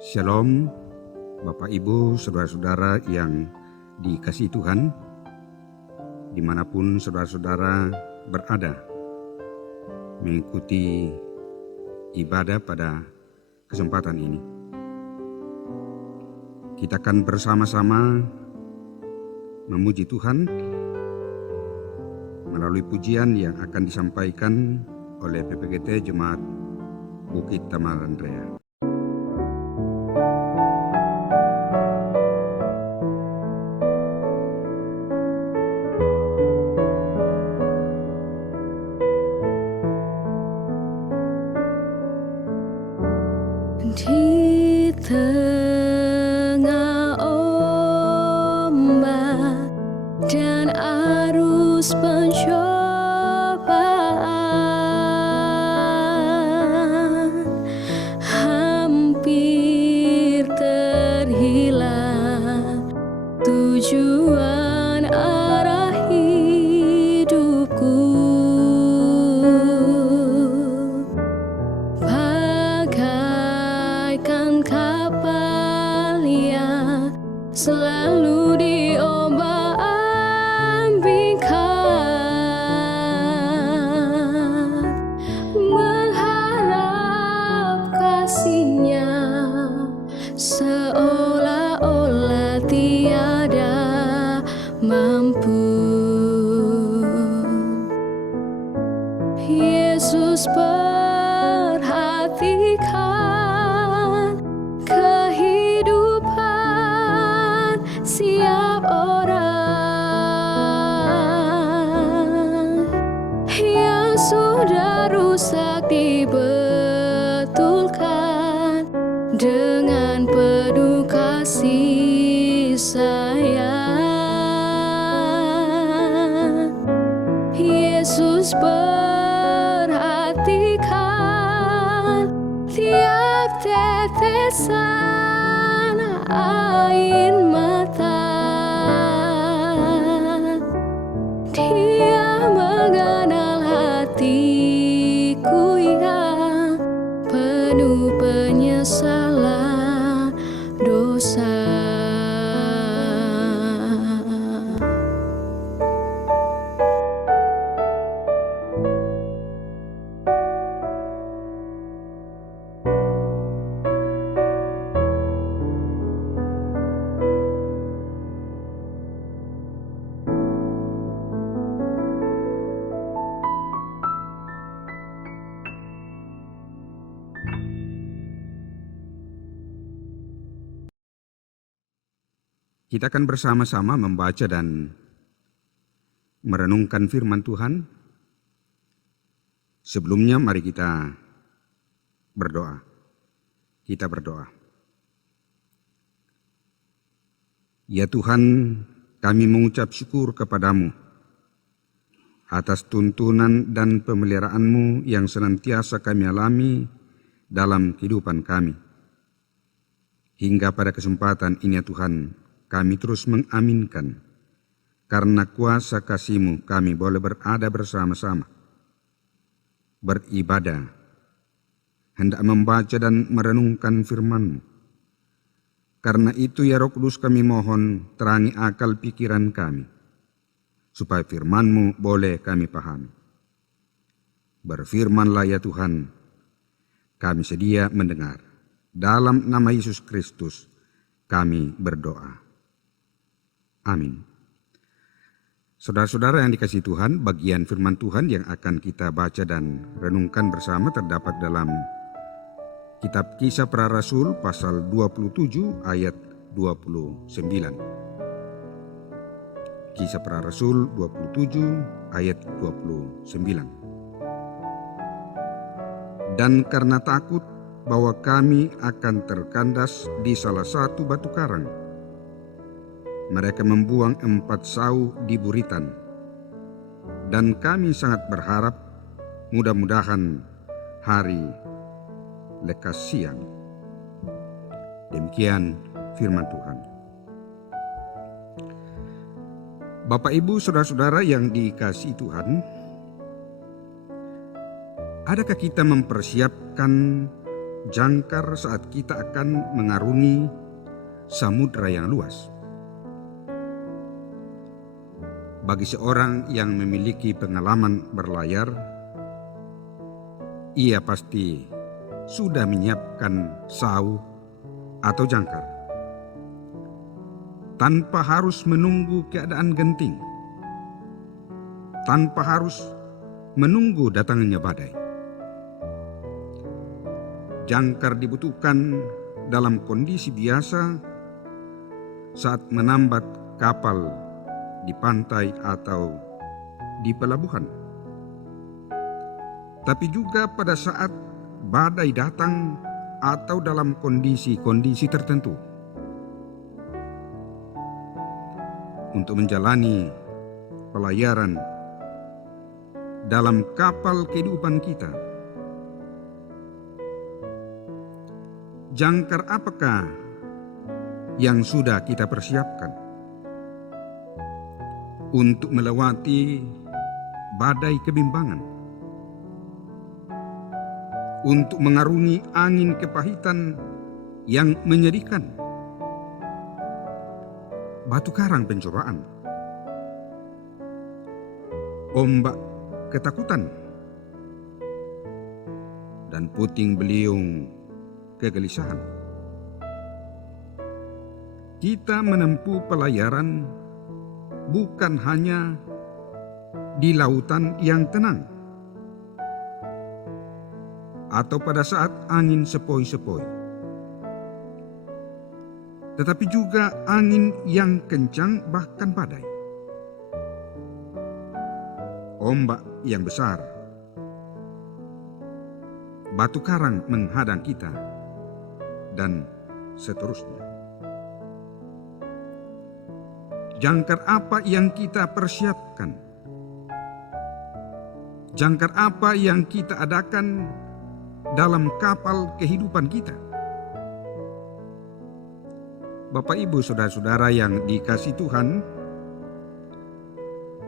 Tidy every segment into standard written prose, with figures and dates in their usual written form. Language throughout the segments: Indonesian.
Shalom, Bapak Ibu, saudara-saudara yang dikasihi Tuhan, dimanapun saudara-saudara berada, mengikuti ibadah pada kesempatan ini. Kita akan bersama-sama memuji Tuhan melalui pujian yang akan disampaikan oleh PPGT Jemaat Bukit Tamarandrea. Di tengah ombak dan arus pencobaan, hampir terhilang tujuan arah hidupku. Bagaikan kapal yang selalu diombang-ambingkan, mengharap kasih-Nya seolah-olah tiada mampu. Yesus perhatikan kehidupan siap orang yang sudah rusak, dibetulkan dengan penuh kasih sayang. Yesus perhatikan tiap tetesan air mata. Dia mengenal hatiku yang penuh penyesalan dosa. Kita akan bersama-sama membaca dan merenungkan firman Tuhan. Sebelumnya mari kita berdoa. Kita berdoa. Ya Tuhan, kami mengucap syukur kepadamu atas tuntunan dan pemeliharaan-Mu yang senantiasa kami alami dalam kehidupan kami. Hingga pada kesempatan ini ya Tuhan, kami terus mengaminkan, karena kuasa kasih-Mu kami boleh berada bersama-sama, beribadah, hendak membaca dan merenungkan firman-Mu. Karena itu ya Roh Kudus kami mohon terangi akal pikiran kami, supaya firman-Mu boleh kami pahami. Berfirmanlah ya Tuhan, kami sedia mendengar. Dalam nama Yesus Kristus kami berdoa. Amin. Saudara-saudara yang dikasihi Tuhan, bagian firman Tuhan yang akan kita baca dan renungkan bersama terdapat dalam Kitab Kisah Para Rasul pasal 27 ayat 29. Kisah Para Rasul 27 ayat 29. Dan karena takut bahwa kami akan terkandas di salah satu batu karang, mereka membuang 4 sau di buritan, dan kami sangat berharap mudah-mudahan hari lekas siang. Demikian firman Tuhan. Bapak, Ibu, saudara-saudara yang dikasihi Tuhan, adakah kita mempersiapkan jangkar saat kita akan mengarungi samudra yang luas. Bagi seorang yang memiliki pengalaman berlayar, ia pasti sudah menyiapkan sau atau jangkar, tanpa harus menunggu keadaan genting, tanpa harus menunggu datangnya badai. Jangkar dibutuhkan dalam kondisi biasa saat menambat kapal di pantai atau di pelabuhan, tapi juga pada saat badai datang atau dalam kondisi-kondisi tertentu. Untuk menjalani pelayaran dalam kapal kehidupan kita, jangkar apakah yang sudah kita persiapkan untuk melewati badai kebimbangan, untuk mengarungi angin kepahitan yang menyedihkan, batu karang pencobaan, ombak ketakutan, dan puting beliung kegelisahan. Kita menempuh pelayaran bukan hanya di lautan yang tenang atau pada saat angin sepoi-sepoi, tetapi juga angin yang kencang, bahkan badai, ombak yang besar, batu karang menghadang kita, dan seterusnya. Jangkar apa yang kita persiapkan? Jangkar apa yang kita adakan dalam kapal kehidupan kita? Bapak, Ibu, saudara-saudara yang dikasihi Tuhan,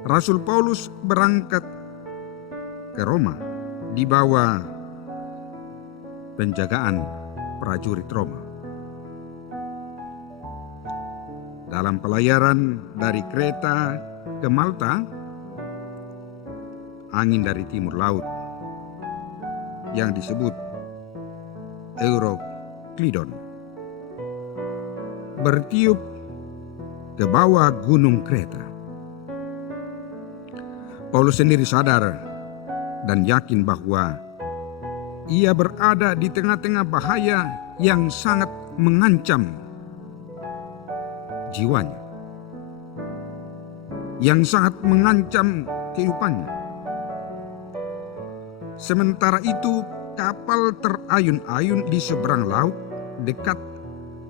Rasul Paulus berangkat ke Roma di bawah penjagaan prajurit Roma. Dalam pelayaran dari Kreta ke Malta, angin dari timur laut yang disebut Euroklidon bertiup ke bawah gunung Kreta. Paulus sendiri sadar dan yakin bahwa ia berada di tengah-tengah bahaya yang sangat mengancam jiwanya, yang sangat mengancam kehidupannya. Sementara itu, kapal terayun-ayun di seberang laut dekat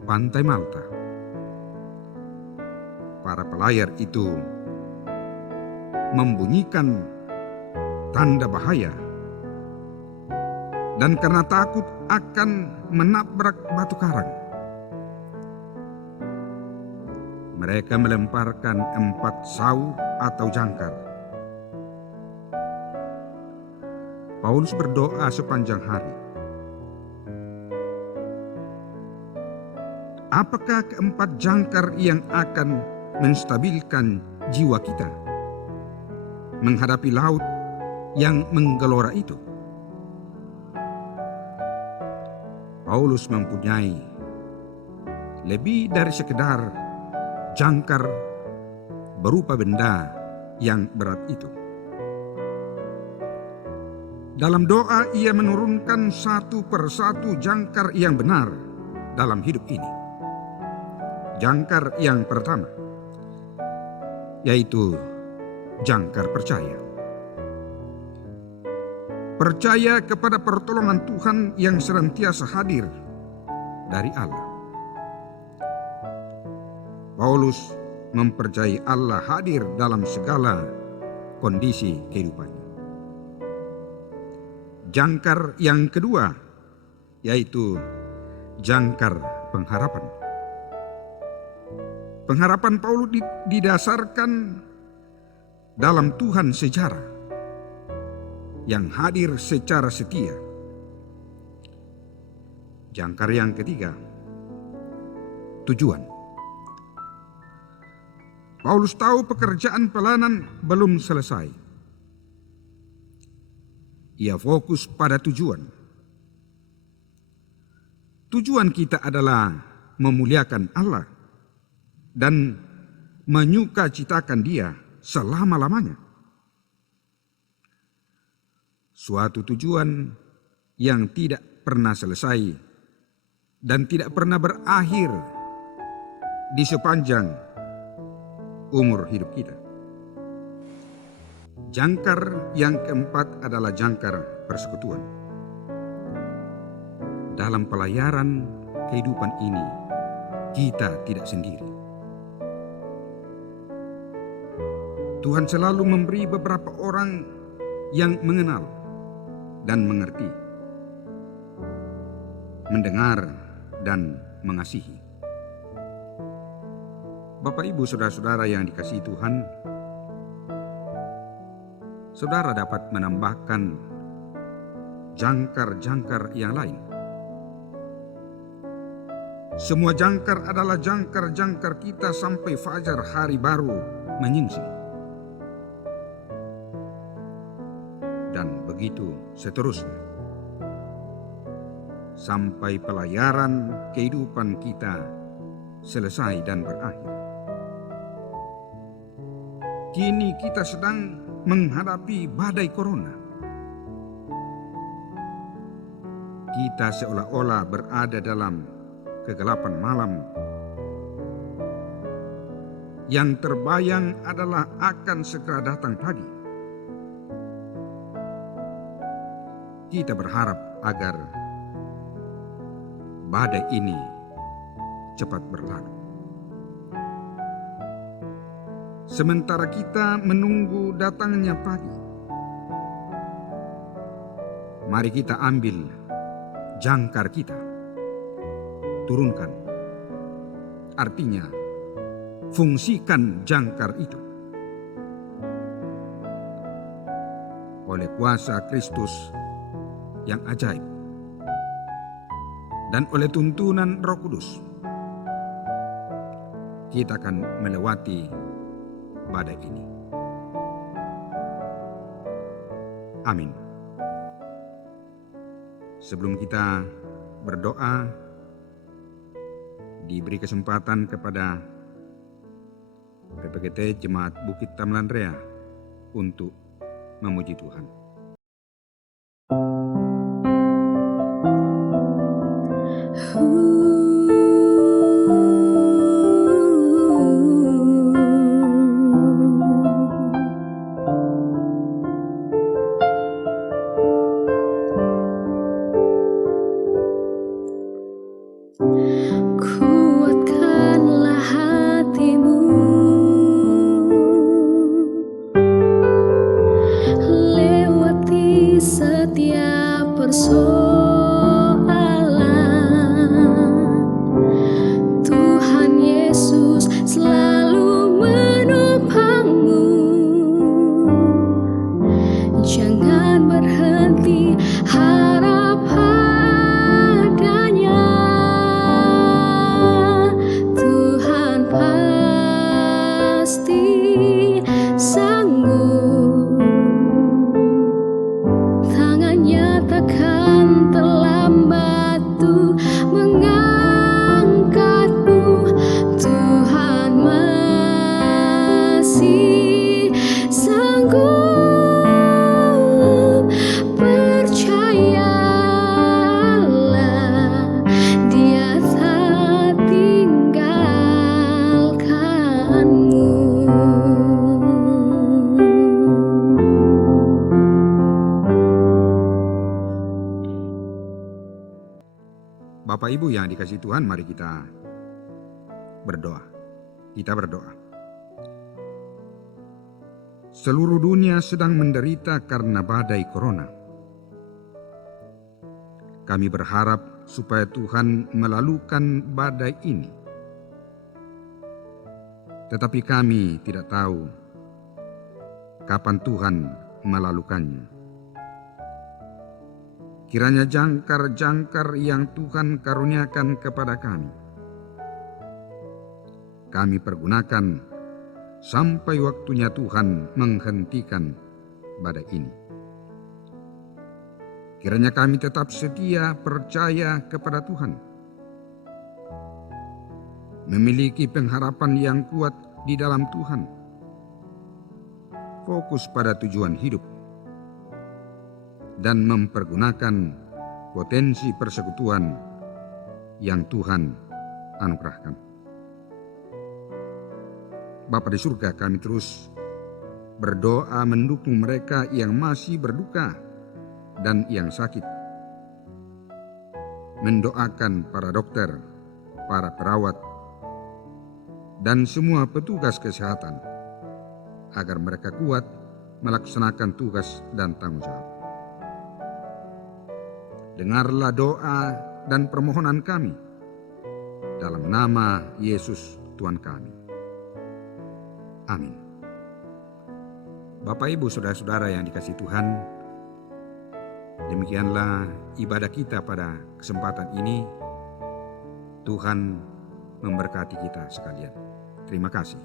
pantai Malta. Para pelayar itu membunyikan tanda bahaya, dan karena takut akan menabrak batu karang, mereka melemparkan 4 sau atau jangkar. Paulus berdoa sepanjang hari. Apakah keempat jangkar yang akan menstabilkan jiwa kita menghadapi laut yang menggelora itu? Paulus mempunyai lebih dari sekedar jangkar berupa benda yang berat itu. Dalam doa ia menurunkan satu persatu jangkar yang benar dalam hidup ini. Jangkar yang pertama, yaitu jangkar percaya. Percaya kepada pertolongan Tuhan yang senantiasa hadir dari Allah. Paulus mempercayai Allah hadir dalam segala kondisi kehidupannya. Jangkar yang kedua, yaitu jangkar pengharapan. Pengharapan Paulus didasarkan dalam Tuhan sejarah yang hadir secara setia. Jangkar yang ketiga, tujuan. Paulus tahu pekerjaan pelayanan belum selesai. Ia fokus pada tujuan. Tujuan kita adalah memuliakan Allah dan menyukacitakan Dia selama-lamanya. Suatu tujuan yang tidak pernah selesai dan tidak pernah berakhir di sepanjang umur hidup kita. Jangkar yang keempat adalah jangkar persekutuan. Dalam pelayaran kehidupan ini, kita tidak sendiri. Tuhan selalu memberi beberapa orang yang mengenal dan mengerti, mendengar dan mengasihi. Bapak, Ibu, saudara-saudara yang dikasihi Tuhan, saudara dapat menambahkan jangkar-jangkar yang lain. Semua jangkar adalah jangkar-jangkar kita sampai fajar hari baru menyingsing. Dan begitu seterusnya. Sampai pelayaran kehidupan kita selesai dan berakhir. Kini kita sedang menghadapi badai corona. Kita seolah-olah berada dalam kegelapan malam. Yang terbayang adalah akan segera datang pagi. Kita berharap agar badai ini cepat berlalu. Sementara kita menunggu datangnya pagi, mari kita ambil jangkar kita, turunkan. Artinya, fungsikan jangkar itu. Oleh kuasa Kristus yang ajaib dan oleh tuntunan Roh Kudus, kita akan melewati badai ini. Amin. Sebelum kita berdoa, diberi kesempatan kepada PPGT Jemaat Bukit Tamlan Rea untuk memuji Tuhan. Kuatkanlah hatimu, lewati setiap persoalan. Tuhan Yesus selalu menopangmu. Jangan berhenti harap padanya. Tuhan pasti sanggup. Tangannya takkan terlambat tuh mengangkatmu. Tuhan masih sanggup. Percayalah, Dia tak tinggalkanmu. Bapak Ibu yang dikasihi Tuhan, mari kita berdoa. Kita berdoa. Seluruh dunia sedang menderita karena badai corona. Kami berharap supaya Tuhan melalukan badai ini. Tetapi kami tidak tahu kapan Tuhan melalukannya. Kiranya jangkar-jangkar yang Tuhan karuniakan kepada kami pergunakan sampai waktunya Tuhan menghentikan badai ini. Kiranya kami tetap setia percaya kepada Tuhan, memiliki pengharapan yang kuat di dalam Tuhan, fokus pada tujuan hidup, dan mempergunakan potensi persekutuan yang Tuhan anugerahkan. Bapa di surga, kami terus berdoa mendukung mereka yang masih berduka dan yang sakit. Mendoakan para dokter, para perawat, dan semua petugas kesehatan agar mereka kuat melaksanakan tugas dan tanggung jawab. Dengarlah doa dan permohonan kami dalam nama Yesus Tuhan kami. Amin. Bapak, Ibu, saudara-saudara yang dikasihi Tuhan, demikianlah ibadah kita pada kesempatan ini. Tuhan memberkati kita sekalian. Terima kasih.